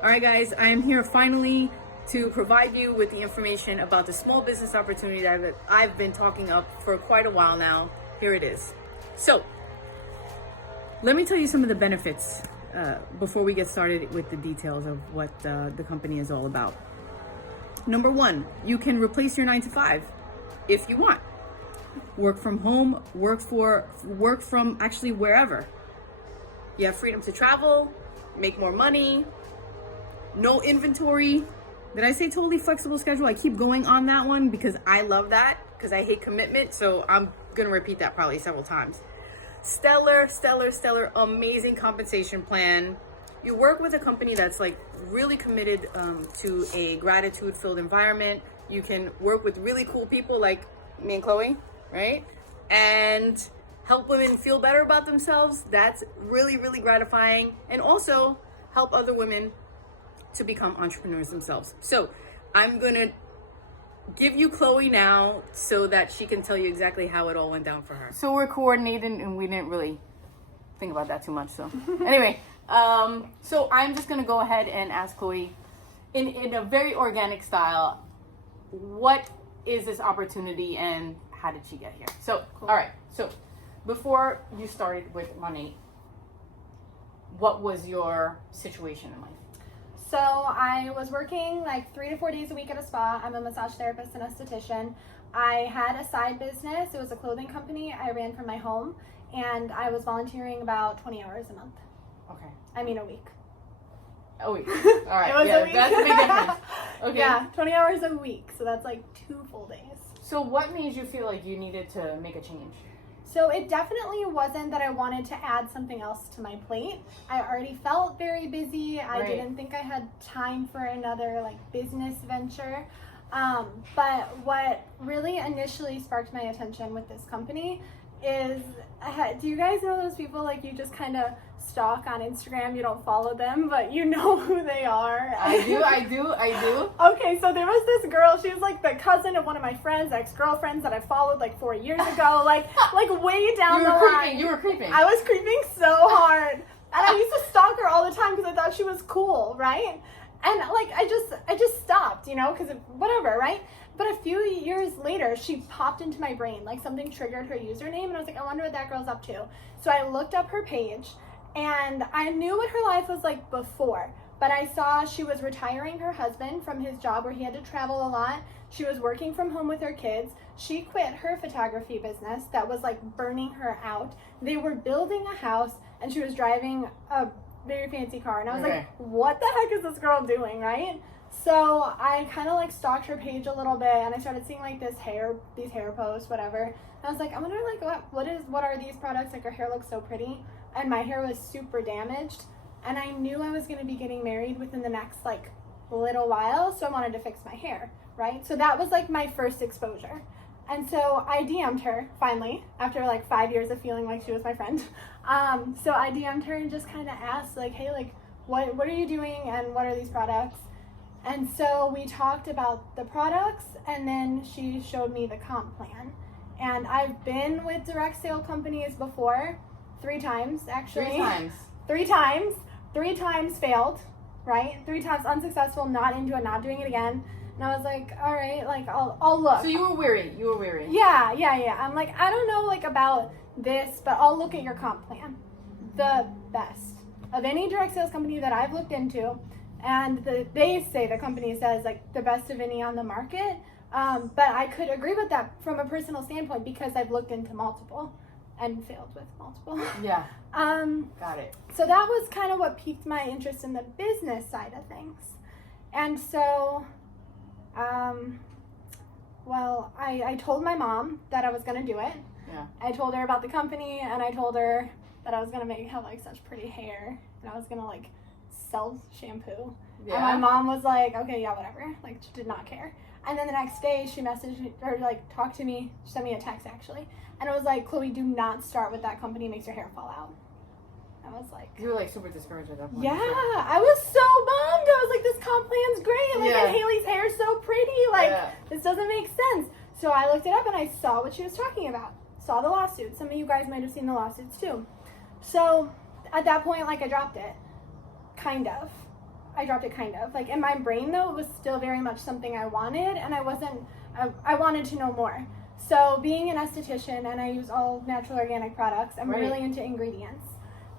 All right, guys, I am here finally to provide you with the information about the small business opportunity that I've been talking up for quite a while now. Here it is. So, let me tell you some of the benefits before we get started with the details of what the company is all about. Number one, you can replace your 9 to 5 if you want. Work from home, work from actually wherever. You have freedom to travel, make more money, no inventory. Did I say totally flexible schedule? I keep going on that one because I love that, because I hate commitment. So I'm gonna repeat that probably several times. Stellar, amazing compensation plan. You work with a company that's like really committed to a gratitude-filled environment. You can work with really cool people like me and Chloe, right? And help women feel better about themselves. That's really gratifying. And also help other women to become entrepreneurs themselves. So I'm gonna give you Chloe now so that she can tell you exactly how it all went down for her. So we're coordinating and we didn't really think about that too much. So anyway, so I'm just gonna go ahead and ask Chloe in a very organic style, what is this opportunity and how did she get here? So, cool. All right. So before you started with money, what was your situation in life? So I was working like 3 to 4 days a week at a spa. I'm a massage therapist and esthetician. I had a side business. It was a clothing company I ran from my home, and I was volunteering about 20 hours a month. Okay. I mean a week. A week. All right. It was a week. That's a big difference. Okay. Yeah, 20 hours a week. So that's like 2 full days. So what made you feel like you needed to make a change? So it definitely wasn't that I wanted to add something else to my plate. I already felt very busy. I didn't think I had time for another like business venture. But what really initially sparked my attention with this company is, do you guys know those people like you just kind of stalk on Instagram? You don't follow them, but you know who they are. I do. Okay, so there was this girl. She was like the cousin of one of my friends, ex-girlfriends that I followed like 4 years ago. like way down the line. You were creeping. I was creeping so hard, and I used to stalk her all the time because I thought she was cool, right? And like I just stopped, because whatever, right? But a few years later, she popped into my brain, like something triggered her username, and I was like, I wonder what that girl's up to. So I looked up her page, and I knew what her life was like before, but I saw she was retiring her husband from his job where he had to travel a lot. She was working from home with her kids. She quit her photography business that was like burning her out. They were building a house, and she was driving a very fancy car, and I was like, what the heck is this girl doing, right? So I kind of like stalked her page a little bit, and I started seeing like these hair posts, whatever. And I was like, I wonder like what are these products? Like her hair looks so pretty, and my hair was super damaged, and I knew I was going to be getting married within the next like little while, so I wanted to fix my hair, right? So that was like my first exposure. And so I DM'd her finally after like 5 years of feeling like she was my friend. So I DM'd her and just kind of asked like, hey, like what are you doing and what are these products? And so we talked about the products, and then she showed me the comp plan. And I've been with direct sale companies before, 3 times actually. 3 times. 3 times failed, right? 3 times unsuccessful, not into it, not doing it again. And I was like, all right, like I'll look. So you were weary. Yeah. I'm like, I don't know like about this, but I'll look at your comp plan. The best of any direct sales company that I've looked into. And the company says like the best of any on the market. But I could agree with that from a personal standpoint because I've looked into multiple and failed with multiple. Yeah. Got it. So that was kind of what piqued my interest in the business side of things. And so, I told my mom that I was going to do it. Yeah. I told her about the company, and I told her that I was going to have like such pretty hair, and I was going to like sell shampoo. Yeah. And my mom was like, okay, yeah, whatever. Like, she did not care. And then the next day she messaged me, or like talked to me, she sent me a text actually. And it was like, Chloe, do not start with that company, it makes your hair fall out. I was like, you were like super discouraged at that point. Yeah, I was so bummed. I was like, this comp plan's great. Like, and Haley's hair is so pretty. Like, this doesn't make sense. So I looked it up and I saw what she was talking about. Saw the lawsuits. Some of you guys might have seen the lawsuits too. So at that point, like, I dropped it. Kind of. I dropped it kind of. Like in my brain though, it was still very much something I wanted, and I wanted to know more. So being an esthetician, and I use all natural organic products, I'm really into ingredients.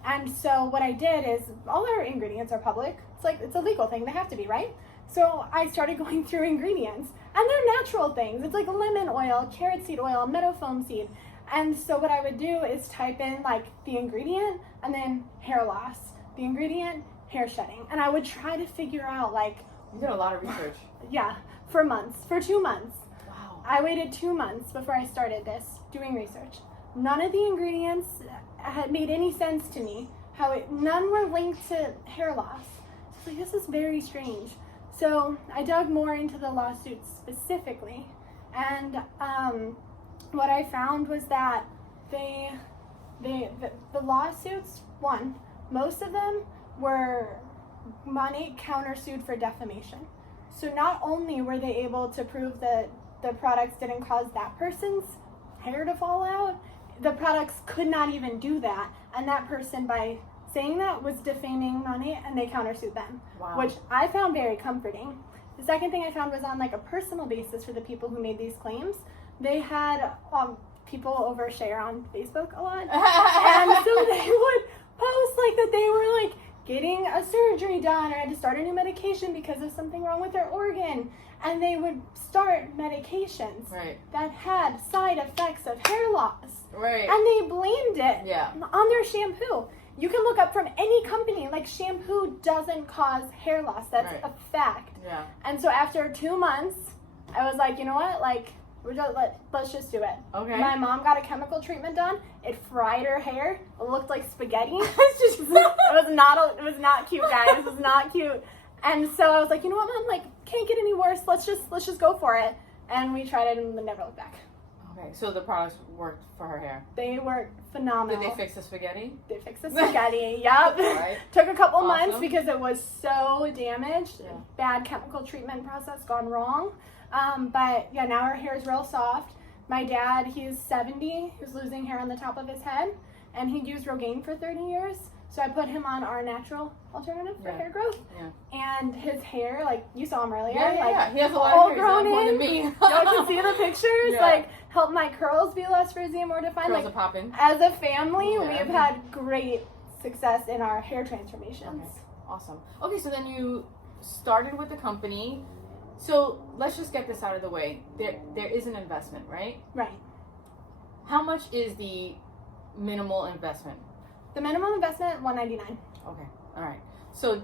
And so what I did is, all our ingredients are public. It's a legal thing, they have to be, right? So I started going through ingredients, and they're natural things. It's like lemon oil, carrot seed oil, meadow foam seed. And so what I would do is type in like the ingredient and then hair loss, the ingredient, hair shedding. And I would try to figure out like... You did a lot of research. Yeah, for 2 months. Wow. I waited 2 months before I started this, doing research. None of the ingredients had made any sense to me. None were linked to hair loss. So this is very strange. So I dug more into the lawsuits specifically, and what I found was that the lawsuits, most of them were money countersued for defamation. So not only were they able to prove that the products didn't cause that person's hair to fall out, the products could not even do that, and that person, by saying that, was defaming money, and they countersued them. Wow. Which I found very comforting. The second thing I found was on like a personal basis for the people who made these claims. They had people overshare on Facebook a lot, and so they would post like that they were like getting a surgery done or had to start a new medication because of something wrong with their organ, and they would start medications that had side effects of hair loss, and they blamed it on their shampoo. You can look up from any company, like shampoo doesn't cause hair loss. That's a fact. Yeah. And so after 2 months, I was like, you know what? Like, let's just do it. Okay. My mom got a chemical treatment done. It fried her hair. It looked like spaghetti. It was not cute, guys. It was not cute. And so I was like, you know what, Mom? Like, can't get any worse. Let's just go for it. And we tried it and never looked back. Okay, so the products worked for her hair. They worked phenomenal. Did they fix the spaghetti? They fixed the spaghetti. Yep. Right. Took a couple months because it was so damaged. Yeah. Bad chemical treatment process gone wrong. But yeah, now her hair is real soft. My dad, he's 70. He was losing hair on the top of his head, and he'd used Rogaine for 30 years. So I put him on our natural alternative for hair growth. Yeah. And his hair, like you saw him earlier, Yeah. He has a lot all of hair. grown More in. than me. Y'all can see the pictures. Yeah. Like, help my curls be less frizzy and more defined. Curls Like, are popping. as a family, Yeah. we've had great success in our hair transformations. Okay. Awesome. Okay, so then you started with the company. So let's just get this out of the way. There is an investment, right? Right. How much is the minimal investment? The minimum investment, $199. Okay. All right. So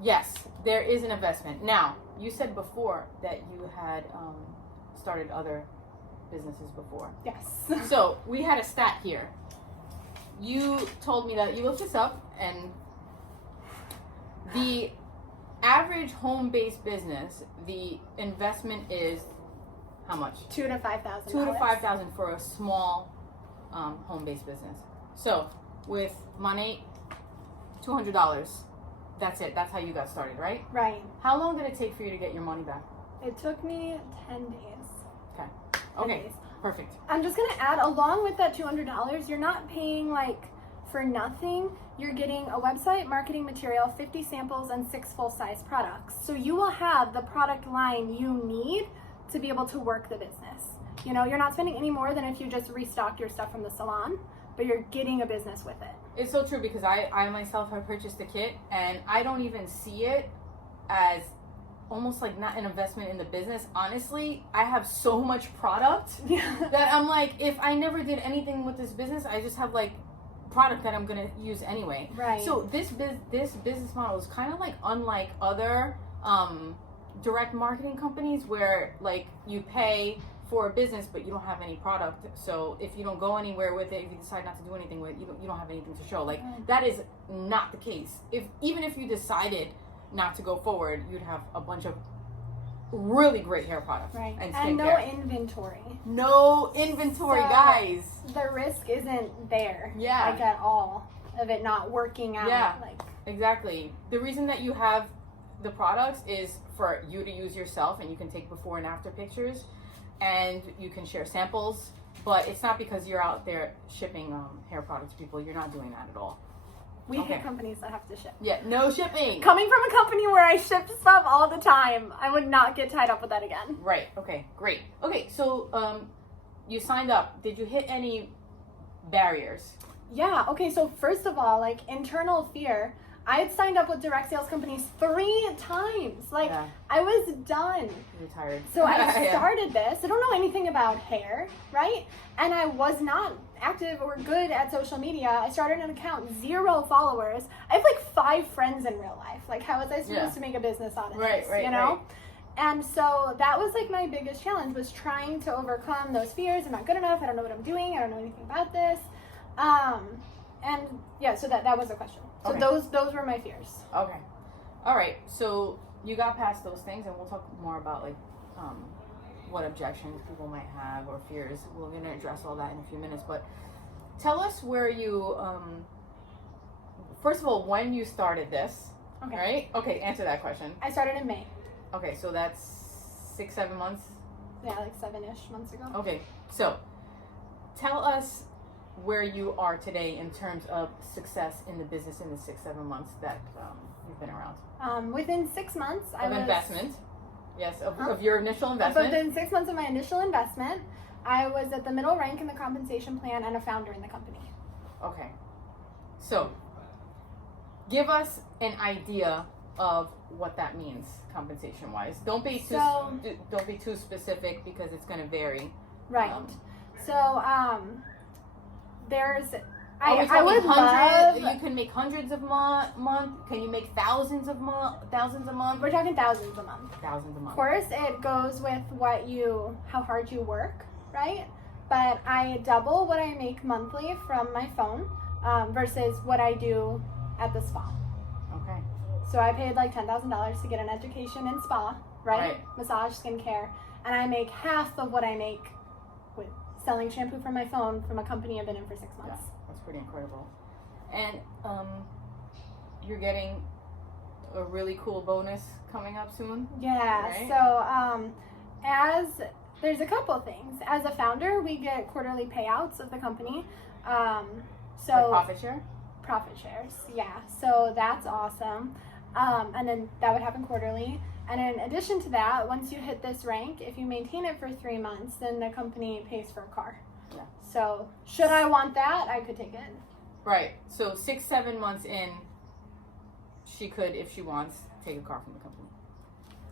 yes, there is an investment. Now, you said before that you had started other businesses before. Yes. So we had a stat here. You told me that you looked this up, and the average home-based business, the investment is how much? $2,000 to $5,000. $2,000 to $5,000 for a small home-based business. So with money, $200. That's it. That's how you got started, right? Right. How long did it take for you to get your money back? It took me 10 days. Okay. 10 Okay. days. Perfect. I'm just gonna add, along with that $200, you're not paying like for nothing. You're getting a website, marketing material, 50 samples, and 6 full-size products. So you will have the product line you need to be able to work the business. You know, you're not spending any more than if you just restocked your stuff from the salon, but you're getting a business with it. It's so true, because I myself have purchased a kit, and I don't even see it as almost like not an investment in the business. Honestly, I have so much product that I'm like, if I never did anything with this business, I just have like product that I'm gonna use anyway. Right. So this business model is kind of like unlike other direct marketing companies, where like you pay for a business but you don't have any product. So if you don't go anywhere with it, if you decide not to do anything with it, you don't have anything to show. Like that is not the case. Even if you decided not to go forward, you'd have a bunch of really great hair products and skincare. And no inventory. No inventory, So, guys. The risk isn't there. Yeah. Like at all of it not working out. Yeah. Like Exactly. The reason that you have the products is for you to use yourself, and you can take before and after pictures, and you can share samples. But it's not because you're out there shipping hair products to people. You're not doing that at all. We Okay. hate companies that have to ship. Yeah, no shipping. Coming from a company where I ship stuff all the time, I would not get tied up with that again. Right. Okay. Great. Okay. So, you signed up. Did you hit any barriers? Yeah, okay, so first of all, like internal fear, I had signed up with direct sales companies 3 times. Like, Yeah. I was done. You're tired. So I Yeah. started this. I don't know anything about hair, right? And I was not active or good at social media. I started an account, 0 followers. I have like 5 friends in real life. Like, how was I supposed Yeah. to make a business out of Right, this? right, you know? right. And so that was like my biggest challenge, was trying to overcome those fears. I'm not good enough. I don't know what I'm doing. I don't know anything about this. And yeah, so that was the question. So Okay. those were my fears. Okay. All right. So you got past those things, and we'll talk more about like what objections people might have or fears. We're gonna address all that in a few minutes. But tell us where you first of all, when you started this. Okay. Right. Okay. Answer that question. I started in May. Okay. So that's 6-7 months. Yeah, like 7-ish months ago. Okay. So tell us where you are today in terms of success in the business in the 6-7 months that you've been around. Within 6 months, I Of was investment. Yes, of Huh? your initial investment. Within 6 months of my initial investment, I was at the middle rank in the compensation plan and a founder in the company. Okay. So, give us an idea of what that means compensation wise. Don't be too specific because it's going to vary. Right. So, there's Are we I talking would hundreds? love. You can make hundreds of month. Can you make thousands a month? We're talking thousands a month. Thousands a month. Of course, it goes with how hard you work, right? But I double what I make monthly from my phone versus what I do at the spa. Okay. So I paid like $10,000 to get an education in spa, right? Right. Massage, skincare, and I make half of what I make with selling shampoo from my phone from a company I've been in for 6 months. Yeah, that's pretty incredible. And you're getting a really cool bonus coming up soon. Yeah. Right. So as there's a couple things. As a founder, we get quarterly payouts of the company. So Like profit share. profit shares, yeah. So that's awesome. And then that would happen quarterly. And in addition to that, once you hit this rank, if you maintain it for 3 months, then the company pays for a car. Yeah. So should I want that, I could take it. Right. So 6-7 months in, she could, if she wants, take a car from the company.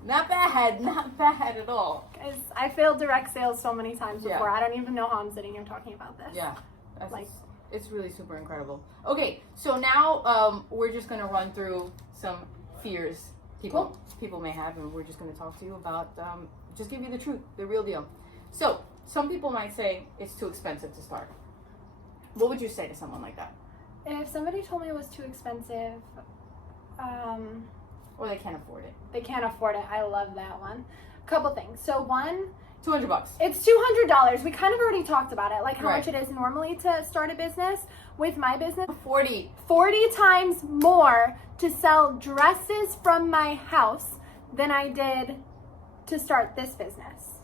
Not bad. Not bad at all. Guys, I failed direct sales so many times Yeah. before. I don't even know how I'm sitting here talking about this. Yeah. That's Like- it's really super incredible. Okay, so now we're just gonna run through some fears people may have, and we're just gonna talk to you about just give you the truth, the real deal. So some people might say it's too expensive to start. What would you say to someone like that? If somebody told me it was too expensive, Or they can't afford it? they can't afford it. I love that one. Couple things. So one, $200. it's $200. We kind of already talked about it, like how Right. much it is normally to start a business. With my business, 40. 40 times more to sell dresses from my house than I did to start this business.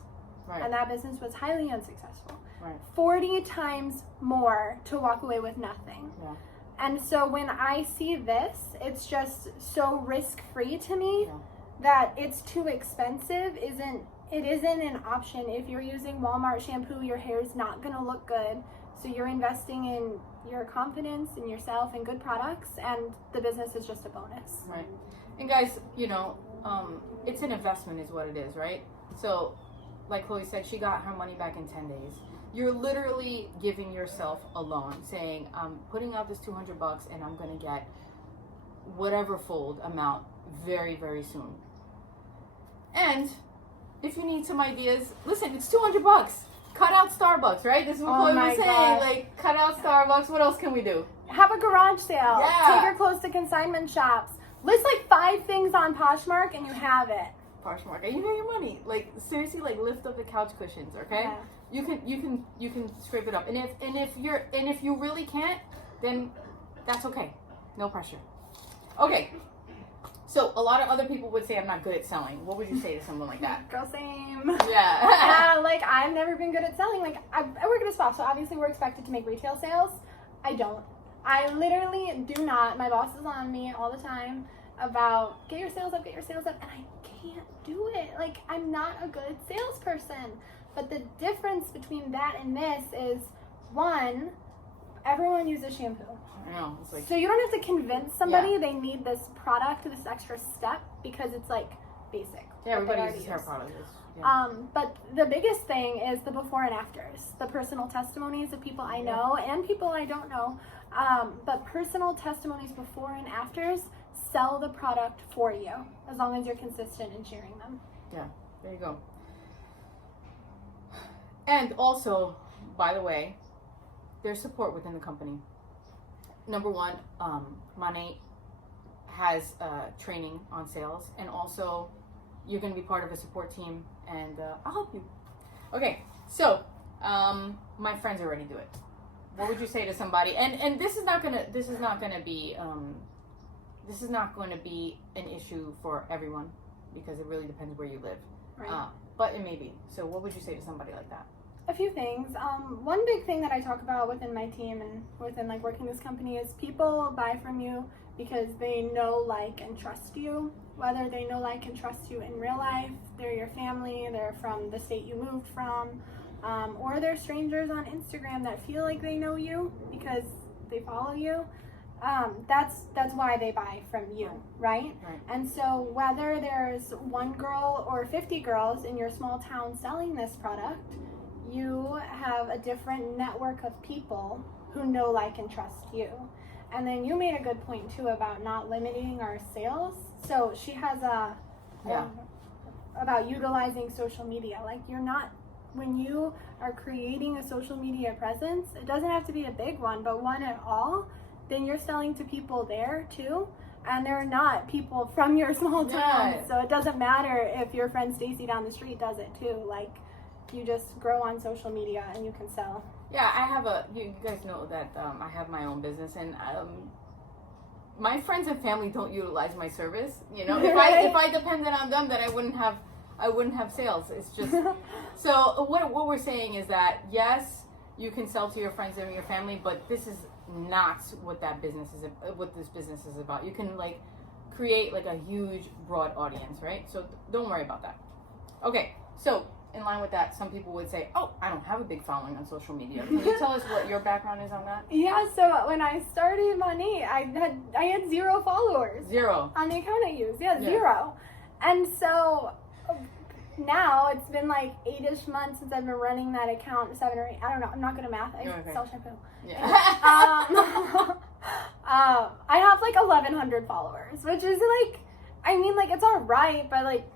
Right. And that business was highly unsuccessful. Right. 40 times more to walk away with nothing. Yeah. And so when I see this, it's just so risk-free to me Yeah. that it's too expensive isn't an option. If you're using Walmart shampoo, your hair is not going to look good. So you're investing in your confidence in yourself and good products, and the business is just a bonus. Right. And guys, it's an investment is what it is, right? So, like Chloe said, she got her money back in 10 days. You're literally giving yourself a loan, saying, I'm putting out this $200 and I'm going to get whatever fold amount very, very soon. And if you need some ideas, listen, it's $200. Cut out Starbucks, right? This is what Oh Chloe my was saying. God. Like, cut out Starbucks. What else can we do? Have a garage sale. Yeah. Take your clothes to consignment shops. List like 5 things on Poshmark and you have it. Poshmark, and you get your money. Like seriously, like lift up the couch cushions, okay? Yeah. You can scrape it up. And if you really can't, then that's okay. No pressure. Okay. So a lot of other people would say I'm not good at selling. What would you say to someone like that? Girl, same. Yeah. Like I've never been good at selling. Like I work at a spa, so obviously we're expected to make retail sales. I don't. I literally do not. My boss is on me all the time about get your sales up, and I can't do it. Like, I'm not a good salesperson. But the difference between that and this is, one, everyone uses shampoo. I know. It's like, so you don't have to convince somebody they need this product, this extra step, because it's like basic. yeah, everybody uses hair products. But the biggest thing is the before and afters, the personal testimonies of people I know and people I don't know. But personal testimonies before and afters sell the product for you, as long as you're consistent in sharing them. Yeah, there you go. And also, by the way, there's support within the company. Number one, Mane has training on sales, and also you're going to be part of a support team, and I'll help you. Okay, so my friends already do it. What would you say to somebody? And this is not going to be an issue for everyone, because it really depends where you live. Right. But it may be. So what would you say to somebody like that? A few things. One big thing that I talk about within my team and within like working this company is people buy from you because they know, like, and trust you. Whether they know, like, and trust you in real life, they're your family, they're from the state you moved from, or they're strangers on Instagram that feel like they know you because they follow you. That's why they buy from you, right? And so whether there's one girl or 50 girls in your small town selling this product, you have a different network of people who know, like, and trust you. And then you made a good point too about not limiting our sales. So she has about utilizing social media. Like, you're not, when you are creating a social media presence, it doesn't have to be a big one, but one at all, then you're selling to people there too. And they're not people from your small town. So it doesn't matter if your friend Stacy down the street does it too. Like, you just grow on social media and you can sell. Yeah, I have you guys know that I have my own business, and my friends and family don't utilize my service. You know, if I depended on them, then I wouldn't have sales. It's just so what we're saying is that yes, you can sell to your friends and your family, but this is not what what this business is about. You can like create like a huge broad audience, right? So don't worry about that. Okay, so in line with that, some people would say, oh, I don't have a big following on social media. Can you tell us what your background is on that? Yeah, so when I started Money, I had 0 followers. 0. On the account I used. Yeah, 0. And so now it's been like 8-ish months since I've been running that account, 7 or 8. I don't know. I'm not good at math. I sell shampoo. Yeah. I have like 1,100 followers, which is like, I mean, like, it's all right, but like,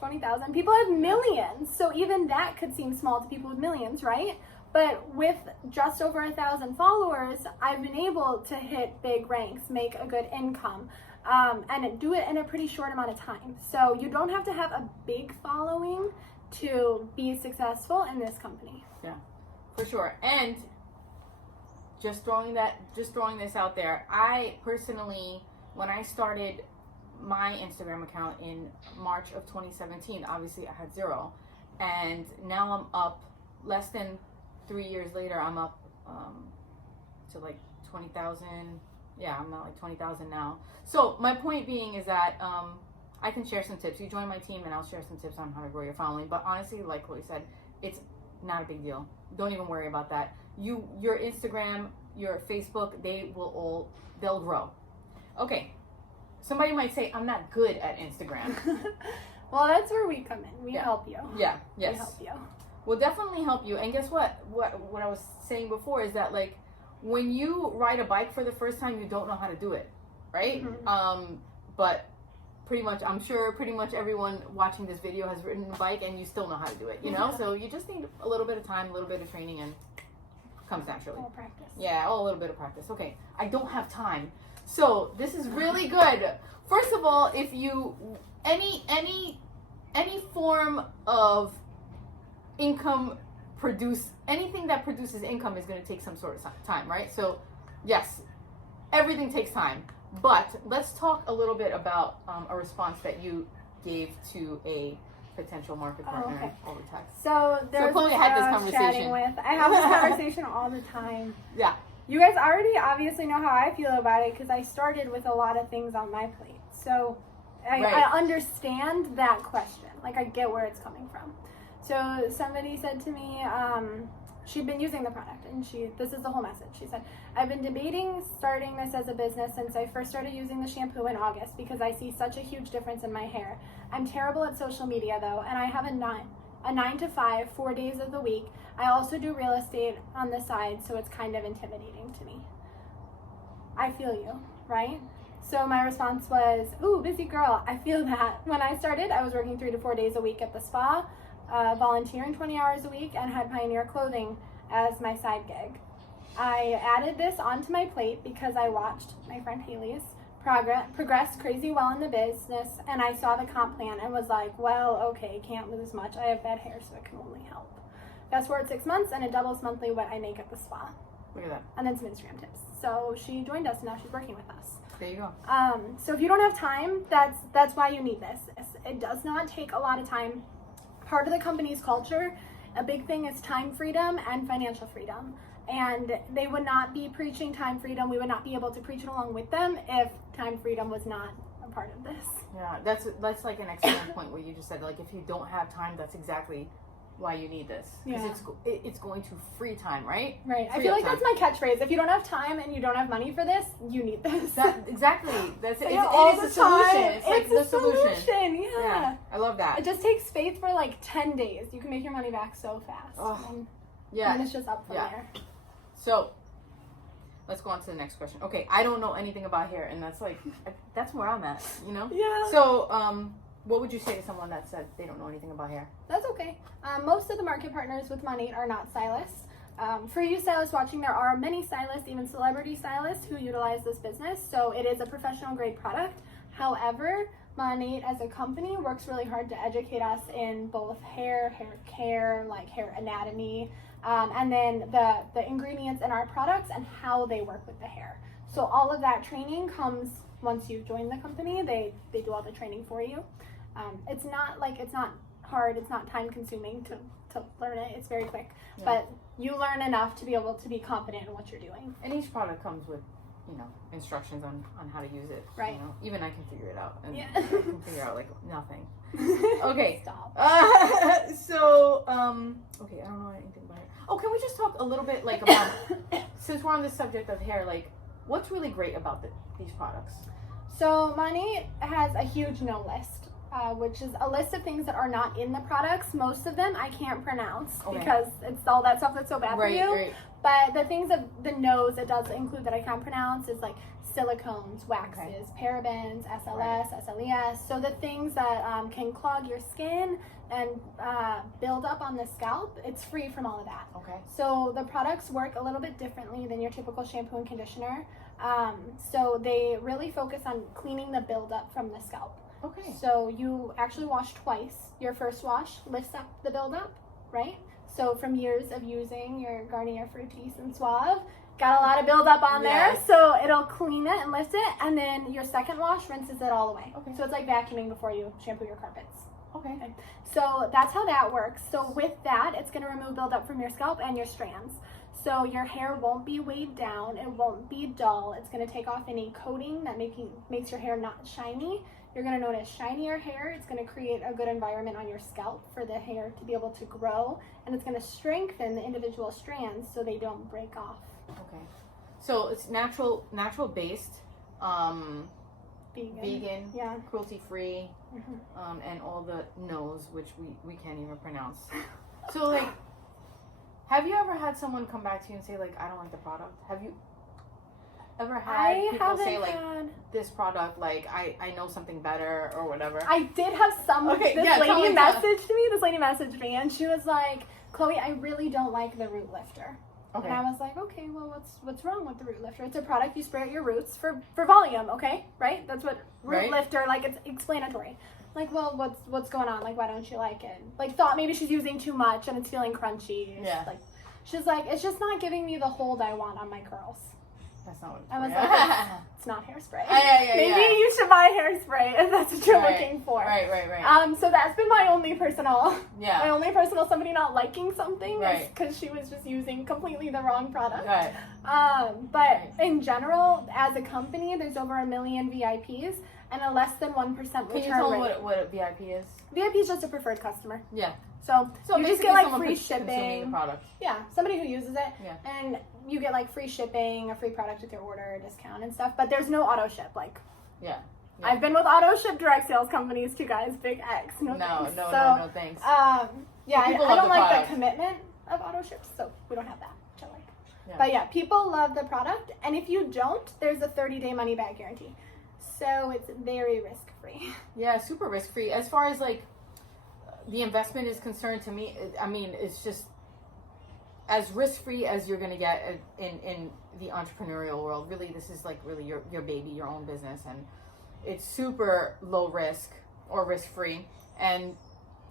20,000. People have millions, so even that could seem small to people with millions, right? But with just over 1,000 followers, I've been able to hit big ranks, make a good income, and do it in a pretty short amount of time. So you don't have to have a big following to be successful in this company. Yeah, for sure. And just throwing this out there, I personally, when I started my Instagram account in March of 2017, obviously I had 0, and now I'm up less than 3 years later. I'm up to like 20,000. Yeah, I'm at like 20,000 now. So my point being is that I can share some tips. You join my team and I'll share some tips on how to grow your following. But honestly, like Chloe said, it's not a big deal. Don't even worry about that. Your Instagram, your Facebook, they'll grow. Okay. Somebody might say, I'm not good at Instagram. Well, that's where we come in. We help you. Yeah, yes. We help you. We'll definitely help you. And guess what? What I was saying before is that, like, when you ride a bike for the first time, you don't know how to do it, right? Mm-hmm. But I'm sure pretty much everyone watching this video has ridden a bike and you still know how to do it, you know? Yeah. So you just need a little bit of time, a little bit of training, and it comes naturally. All practice. Yeah, a little bit of practice. Okay, I don't have time. So this is really good. First of all, if you any form of income anything that produces income is going to take some sort of time, right? So yes, everything takes time. But let's talk a little bit about a response that you gave to a potential market partner over text. So Chloe had this conversation. I have this conversation all the time. Yeah. You guys already obviously know how I feel about it because I started with a lot of things on my plate. So I understand that question. Like, I get where it's coming from. So somebody said to me, she'd been using the product, and this is the whole message. She said, I've been debating starting this as a business since I first started using the shampoo in August because I see such a huge difference in my hair. I'm terrible at social media though, and I have a 9 to 5, 4 days of the week. I also do real estate on the side, so it's kind of intimidating to me. I feel you, right? So my response was, ooh, busy girl, I feel that. When I started, I was working 3 to 4 days a week at the spa, volunteering 20 hours a week, and had Pioneer Clothing as my side gig. I added this onto my plate because I watched my friend Haley's progress crazy well in the business, and I saw the comp plan and was like, well, okay, can't lose much. I have bad hair, so it can only help. Fast forward 6 months, and it doubles monthly what I make at the spa. Look at that. And then some Instagram tips. So she joined us, and now she's working with us. There you go. So if you don't have time, that's why you need this. It does not take a lot of time. Part of the company's culture, a big thing is time freedom and financial freedom. And they would not be preaching time freedom. We would not be able to preach it along with them if time freedom was not a part of this. Yeah, that's like an excellent point what you just said. Like, if you don't have time, that's exactly why you need this. Because it's going to free time, right? Right. I feel like that's my catchphrase. If you don't have time and you don't have money for this, you need this. Exactly. That's it. All It the is a solution. time. It's like the solution. Yeah. I love that. It just takes faith for like 10 days. You can make your money back so fast. Oh, And it's just up from there. So, let's go on to the next question. Okay, I don't know anything about hair, and that's where I'm at, you know? Yeah. So, what would you say to someone that said they don't know anything about hair? That's okay. Most of the market partners with Monate are not stylists. For you stylists watching, there are many stylists, even celebrity stylists, who utilize this business. So it is a professional grade product. However, Monate as a company works really hard to educate us in both hair care, like hair anatomy, and then the ingredients in our products and how they work with the hair. So all of that training comes once you join the company. They do all the training for you. It's not hard, it's not time consuming to learn it. It's very quick, but you learn enough to be able to be confident in what you're doing. And each product comes with, instructions on how to use it. Right. Even I can figure it out. And Yeah. I can figure out like nothing. Okay. Stop. Okay, I don't know anything about hair. Oh, can we just talk a little bit like about, since we're on the subject of hair, like what's really great about these products? So Monate has a huge no list, which is a list of things that are not in the products. Most of them I can't pronounce because it's all that stuff that's so bad for you. Right. But the things of the nose it does include that I can't pronounce is like silicones, waxes, parabens, SLS, SLES. So the things that can clog your skin and build up on the scalp, it's free from all of that. Okay. So the products work a little bit differently than your typical shampoo and conditioner. So they really focus on cleaning the buildup from the scalp. Okay. So you actually wash twice. Your first wash lifts up the buildup, right? So from years of using your Garnier Fructis and Suave, got a lot of buildup on there. So it'll clean it and lift it. And then your second wash rinses it all away. Okay. So it's like vacuuming before you shampoo your carpets. Okay. So that's how that works. So with that, it's going to remove buildup from your scalp and your strands. So your hair won't be weighed down. It won't be dull. It's going to take off any coating that makes your hair not shiny. You're going to notice shinier hair. It's going to create a good environment on your scalp for the hair to be able to grow. And it's going to strengthen the individual strands so they don't break off. Okay. So it's natural based, vegan, cruelty free, and all the no's, which we can't even pronounce. So like, have you ever had someone come back to you and say like, I don't like the product? Have you ever had people say like, this product, like I know something better or whatever? I did have this lady messaged me and she was like, Chloe, I really don't like the root lifter. Okay. And I was like, okay, well, what's wrong with the root lifter? It's a product you spray at your roots for volume, okay? Right? That's what root lifter, like, it's explanatory. Like, well, what's going on? Like, why don't you like it? Like, thought maybe she's using too much and it's feeling crunchy. Yeah. She's like, it's just not giving me the hold I want on my curls. That's not what it's I was for. like, it's not hairspray. Yeah, Maybe yeah. you should buy hairspray if that's what you're looking for. Right. So that's been my only personal somebody not liking something is because she was just using completely the wrong product. Right. But in general, as a company, there's over 1 million VIPs and a less than 1% return rate. Can you tell them what a VIP is? VIP is just a preferred customer. Yeah. So you just get like free consuming shipping. the product. Yeah, somebody who uses it. Yeah. And you get like free shipping, a free product with your order, a discount and stuff. But there's no auto ship. Like, Yeah. I've been with auto ship direct sales companies too, guys. Big X. No thanks. No thanks. Yeah, I People don't love the like product. the commitment of auto ships, so we don't have that, which I like. Yeah. But yeah, people love the product, and if you don't, there's a 30-day money back guarantee. So it's very risk-free. Yeah, super risk-free. As far as like the investment is concerned, to me, I mean, it's just as risk-free as you're going to get in the entrepreneurial world. Really, this is like really your baby, your own business, and it's super low risk or risk-free. And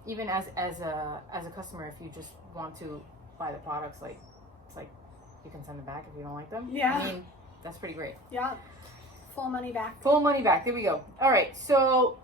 even as a customer, if you just want to buy the products, like it's like you can send them back if you don't like them. Yeah. I mean, that's pretty great. Yeah. Full money back. Full money back. There we go. All right. So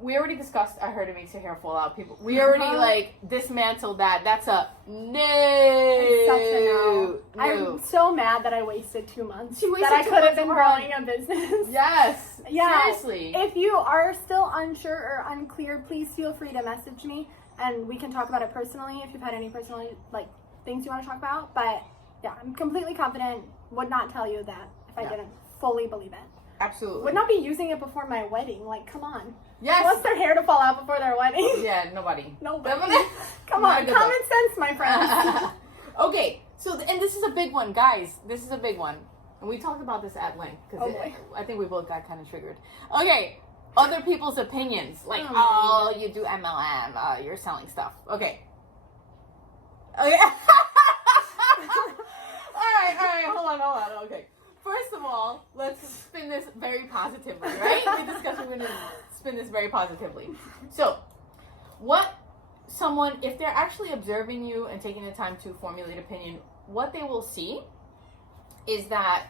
we already discussed. I heard it makes your hair fall out. People, we already like dismantled that. That's a no. It's such a no. No. I'm so mad that I wasted 2 months. You wasted that I 2 could have months been of growing a business. Yes. Yeah. Seriously. If you are still unsure or unclear, please feel free to message me, and we can talk about it personally if you've had any personal like things you want to talk about. But yeah, I'm completely confident. Would not tell you that if I didn't fully believe it. Absolutely. Would not be using it before my wedding. Like, come on. Yes. Who wants their hair to fall out before their wedding? Yeah. Nobody. Nobody. Definitely. Come Not on. a good Common sense, my friends. Okay. So, and this is a big one, guys. This is a big one. And we talked about this at length because I think we both got kind of triggered. Okay. Other people's opinions. Like, oh, you do MLM. You're selling stuff. Okay. Okay. All right. Hold on. Okay. First of all, let's spin this very positively, right? We discussed we're going to spin this very positively. So, what someone, if they're actually observing you and taking the time to formulate opinion, what they will see is that,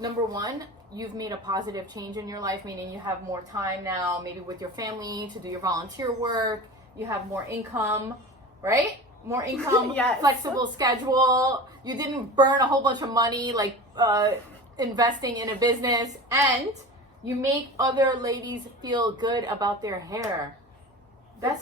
number one, you've made a positive change in your life, meaning you have more time now, maybe with your family, to do your volunteer work, you have more income, right? More income, Yes. Flexible schedule, you didn't burn a whole bunch of money, like, investing in a business, and you make other ladies feel good about their hair. That's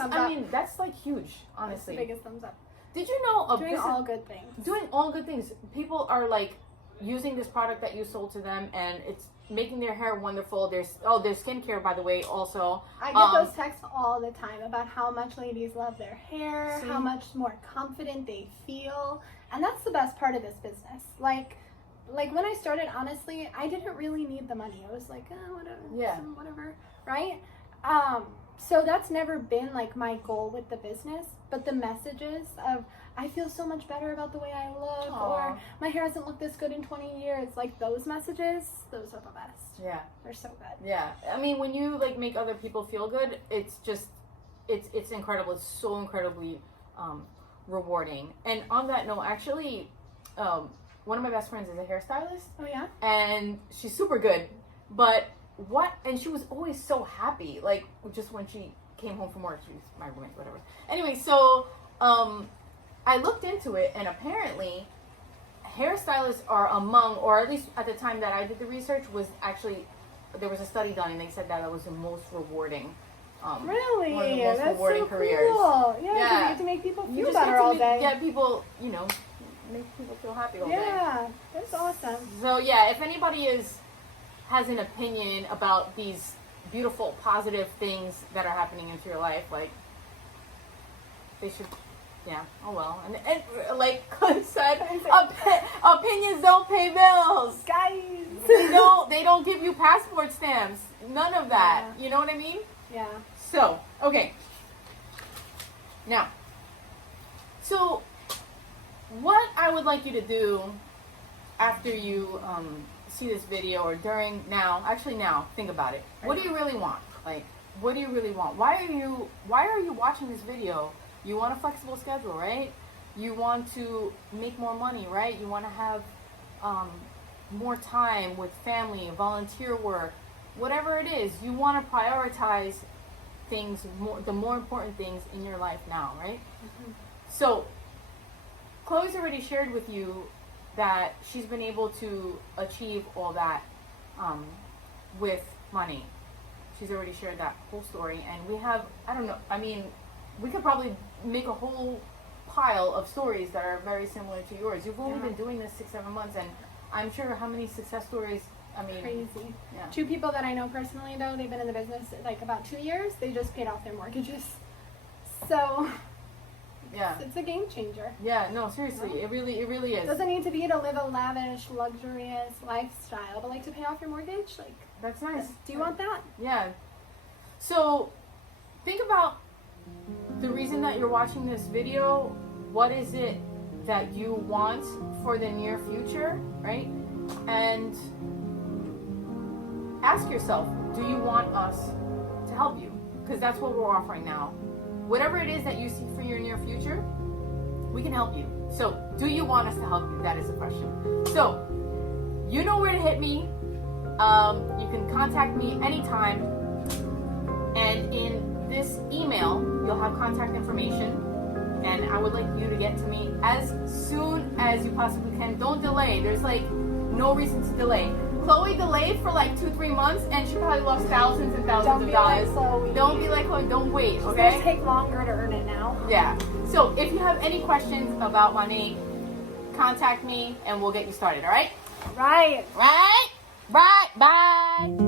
like huge, honestly. That's the biggest thumbs up. Did you know Doing all good things. Doing all good things. People are like using this product that you sold to them, and it's making their hair wonderful. Their skincare, by the way, also. I get those texts all the time about how much ladies love their hair, how much more confident they feel, and that's the best part of this business. Like when I started, honestly, I didn't really need the money. I was like, whatever, right? So that's never been like my goal with the business, but the messages of I feel so much better about the way I look, or my hair hasn't looked this good in 20 years, like those messages, those are the best. Yeah. They're so good. Yeah. I mean, when you like make other people feel good, it's just, it's incredible. It's so incredibly rewarding. And on that note, actually, one of my best friends is a hairstylist. Oh yeah? And she's super good. But and she was always so happy. Like, just when she came home from work, she was my roommate, whatever. Anyway, so, I looked into it, and apparently, hairstylists are among, or at least at the time that I did the research, was actually, there was a study done, and they said that it was the most rewarding. Really? One of the most That's rewarding so careers. Cool. Yeah, Yeah. you get to make people You feel just better get to all day. get people, make people feel happy all day. Yeah, that's awesome. So yeah, if anybody has an opinion about these beautiful, positive things that are happening into your life, like, they should, yeah, oh well. And like Kun said, opinions don't pay bills. Guys! They don't give you passport stamps. None of that. Yeah. You know what I mean? Yeah. So, okay. Now, so what I would like you to do after you see this video, or now, think about it. What do you really want? Like, what do you really want? Why are you watching this video? You want a flexible schedule, right? You want to make more money, right? You want to have more time with family, volunteer work, whatever it is, you want to prioritize things more, the more important things in your life now, right? Mm-hmm. So Chloe's already shared with you that she's been able to achieve all that with money. She's already shared that whole story, and we have, I don't know, I mean, we could probably make a whole pile of stories that are very similar to yours. You've only been doing this 6-7 months, and I'm sure how many success stories, I mean, Crazy. Yeah. 2 people that I know personally, though, they've been in the business like about 2 years. They just paid off their mortgages. So Yeah. it's a game changer. Yeah, no, seriously, it really It is. doesn't need to be to live a lavish, luxurious lifestyle, but like to pay off your mortgage, like, That's nice. do you want that? Yeah. So, think about the reason that you're watching this video. What is it that you want for the near future, right? And ask yourself, do you want us to help you? Because that's what we're offering now. Whatever it is that you seek for your near future, we can help you. So, do you want us to help you? That is the question. So, you know where to hit me. You can contact me anytime. And in this email, you'll have contact information. And I would like you to get to me as soon as you possibly can. Don't delay. There's like no reason to delay. Chloe delayed for like 2-3 months, and she probably lost thousands and thousands of dollars. Don't be like Chloe. Don't wait. It's Okay? gonna take longer to earn it now. Yeah. So if you have any questions about money, contact me, and we'll get you started. All right? Right. Right. Bye.